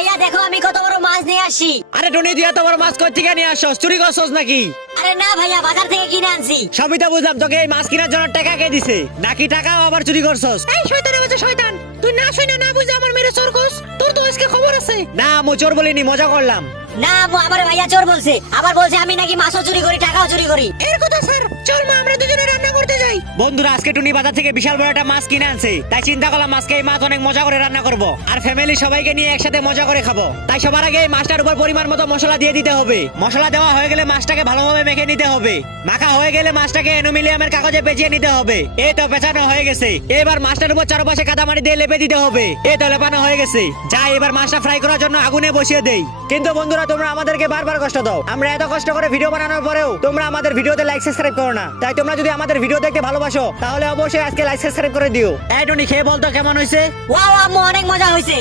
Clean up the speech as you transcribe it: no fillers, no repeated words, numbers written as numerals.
ভাইয়া দেখো আমি কত বড় মাছ নিয়ে আসি। আরে টনি তুই এত বড় মাছ কই থেকে নিয়ে আসছস? চুরি করছস নাকি? আরে না ভাইয়া বাজার থেকে কিনে আনছি। সবই তো বুঝলাম, তোকে এই মাছ কেনার জন্য টাকা কে দিছে? নাকি টাকাও আবার চুরি করছস? এই শয়তানের বাচ্চা শয়তান, তুই না শুনে না বুঝে আমার মেরে চোর কস। তোর তো আজকে খবর আছে। না আমি চোর বলিনি, মজা করলাম। না আম্মু আমার ভাইয়া চোর বলছে, আবার বলছে আমি নাকি মাছও চুরি করি টাকাও চুরি করি। এর কথা স্যার, চল মা আমরা দুজনে রান্না করতে যাই। বন্ধুরা আজকে টুনি বাজার থেকে বিশাল বড় একটা মাছ কিনে আনছে, তাই চিন্তা করলাম আজকে এই মাছ অনেক মজা করে রান্না করব আর ফ্যামিলি সবাইকে নিয়ে একসাথে মজা করে খাবো। তাই সবার আগে এই মাছটার উপর পরিমাণ মতো মশলা দিয়ে দিতে হবে। মশলা দেওয়া হয়ে গেলে মাছটাকে ভালোভাবে মেখে নিতে হবে। মাখা হয়ে গেলে মাছটাকে অ্যালুমিনিয়ামের কাগজে পেঁচিয়ে নিতে হবে। এই তো পেঁচানো হয়ে গেছে। এবার মাছটার উপর চারপাশে কাদামাটি দিয়ে লেপে দিতে হবে। এই তো লেপানো হয়ে গেছে। যা এবার মাছটা ফ্রাই করার জন্য আগুনে বসিয়ে দেই। কিন্তু বন্ধুরা তোমরা আমাদেরকে বারবার কষ্ট দাও। আমরা এত কষ্ট করে ভিডিও বানানোর পরেও তোমরা আমাদের ভিডিওতে লাইক সাবস্ক্রাইব করো না। তাই তোমরা যদি আমাদের ভিডিও দেখতে ভালোবাসো তাহলে অবশ্যই আজকে লাইক সাবস্ক্রাইব করে দিও। এই টনি খেয়ে বলতো কেমন হয়েছে? ওয়াও আম্মু অনেক মজা হয়েছে।